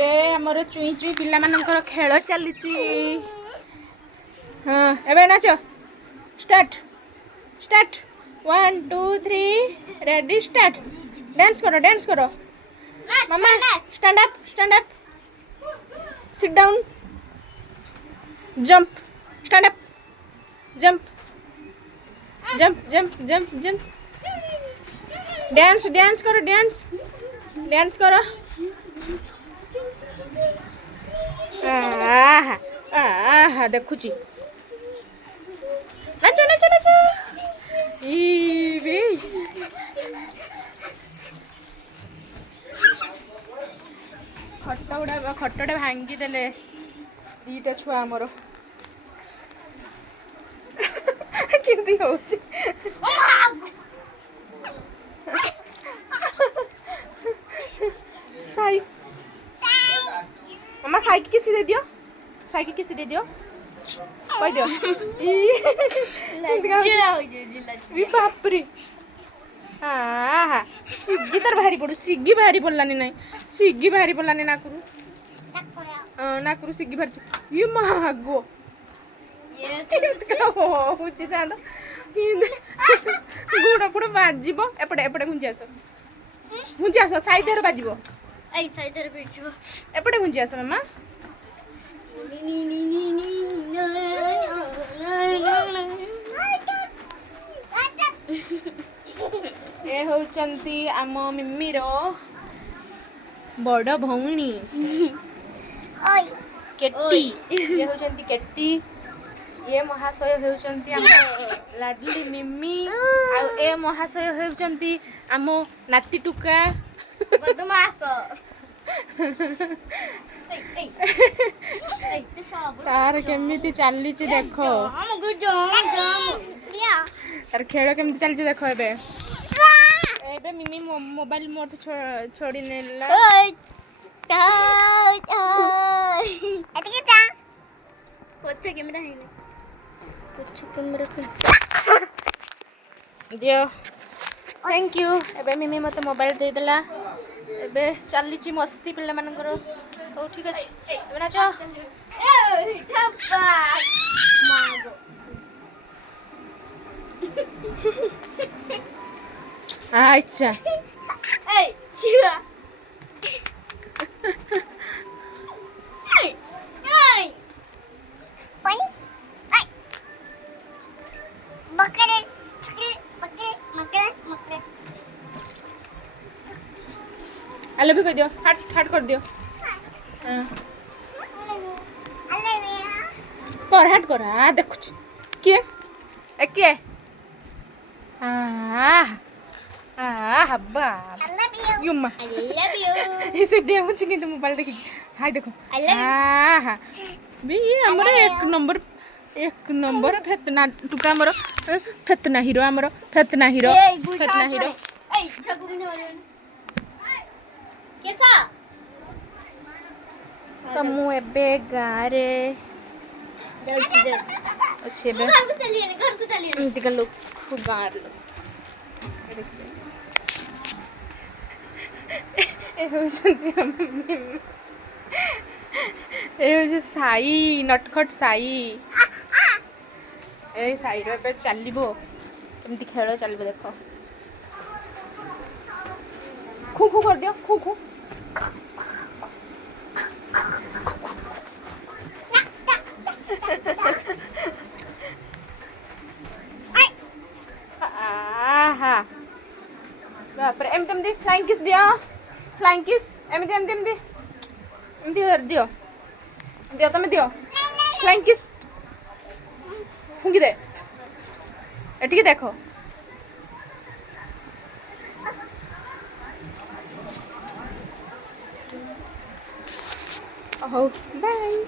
एबे हमर चुई चुई पिला मानकर खेल चलीची। हाँ एबे नाच start start 1 2 3 ready start. Dance करो मामा stand up sit down jump stand up jump jump jump jump jump dance करो डांस करो। आहा देखुची नाचो नाचो नाचो खटटा भांगी देले दीटा छुआ आमर किंदी होची साई मामा साई की किसी दे दियो कह दियो बाप रे। हाँ सिग्गी तार भारी पड़ू सिग्गी भारी पड़लानी ना सिग्गी भारी पड़लानी नाकरू सिग्गी भारी ये मागो होची चांद गुड़ पुड़ बाजिब एपटे एपटे घुंची आस साइड बाजिब एपटे घुंची आस मामा। ए होचंती आम मिम्मीर बड़ भौणी केटी ये होचंती केटी ये महाशय होचंती आम लाडली मिम्मी आ ए महाशय होचंती आम नाती टुका बदमाश तार केमिति चली देख तार खेल केमिति चली देख एबे मिमी मोबाइल मोट छोड़ी नेला पछे कैमरा दियो थैंक यू। एबे मिमी मते मोबाइल दे देला एबे चलीची मस्ती पिला मानकर हो ठीक अछि एबे नाचो अच्छा ए चिवा आले भी कर दियो हाट कर दियो कर हाट कर हाँ देखुच किए किए हब्बा युम्मा इसे डेमुची नहीं तो मोबाइल देखी हाय देखो भी हमारा एक नंबर फेतना टुका हमर फेतना हीरो तो मु एबे गारे अच्छे बे घर को चलिए एमती का लोग गार लोग ए साई नटखट साई ए साई रे चलिबो एमती खेल चलिबो देखो खू खू कर दियो खू आहा बाप रे एमती फ्लाइंग किस दियो एमती दियो तमे दियो फ्लाइंग किस फुंकी दे एटिके देखो oh bye